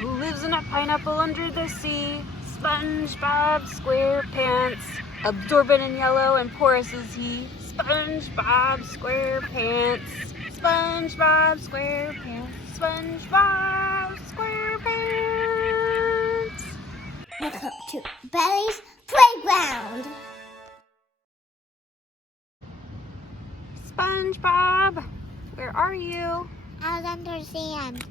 Who lives in a pineapple under the sea? SpongeBob SquarePants. Absorbent and yellow and porous is he. SpongeBob SquarePants. SpongeBob SquarePants. SpongeBob SquarePants. Welcome to Belly's Playground. SpongeBob, where are you? I was under sand.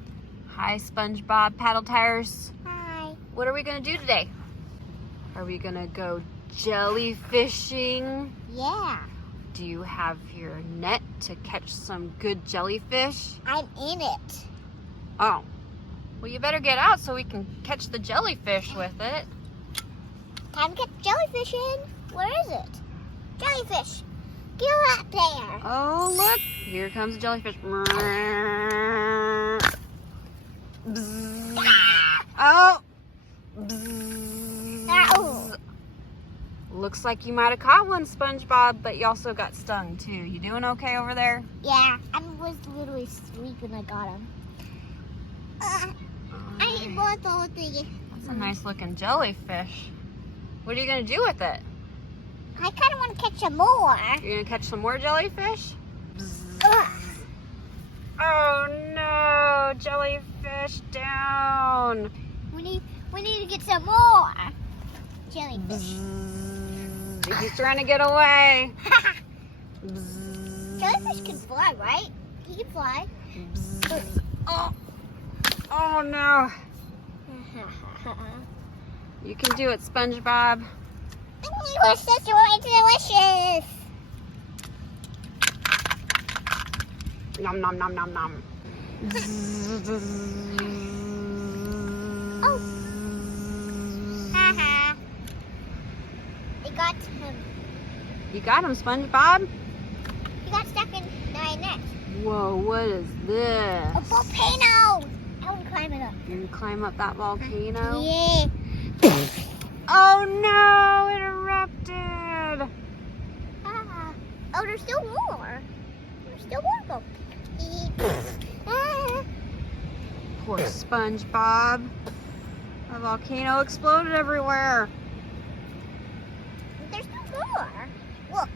Hi, SpongeBob Paddle Tires. Hi. What are we gonna do today? Are we gonna go jellyfishing? Yeah, Do you have your net to catch some good jellyfish? I'm in it. Oh, well, you better get out so we can catch the jellyfish with it. Time to get jellyfish in. Where is it? Jellyfish. Get up there. Oh, look, here comes a jellyfish. Bzz. Oh. Bzz. Ow. Looks like you might have caught one, SpongeBob, but you also got stung too. You doing okay over there? Yeah, I was literally asleep when I got him. I want all the. That's a nice looking jellyfish. What are you gonna do with it? I kind of want to catch some more. You're gonna catch some more jellyfish? Ugh. Oh no, jellyfish down. We need to get some more jellyfish. He's trying to get away. Jellyfish can fly, right? He can fly. Oh no. You can do it, SpongeBob. You are such delicious. Nom nom nom nom nom. Oh. Haha. They got him. You got him, SpongeBob? He got stuck in my net. Whoa, what is this? A volcano. I want to climb it up. You can climb up that volcano? Yeah. Oh no, it erupted. Ah. Oh, there's still more. There's still more volcanoes. Ah. Poor SpongeBob. The volcano exploded everywhere. There's still more. Look.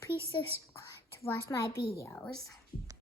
Please subscribe to watch my videos.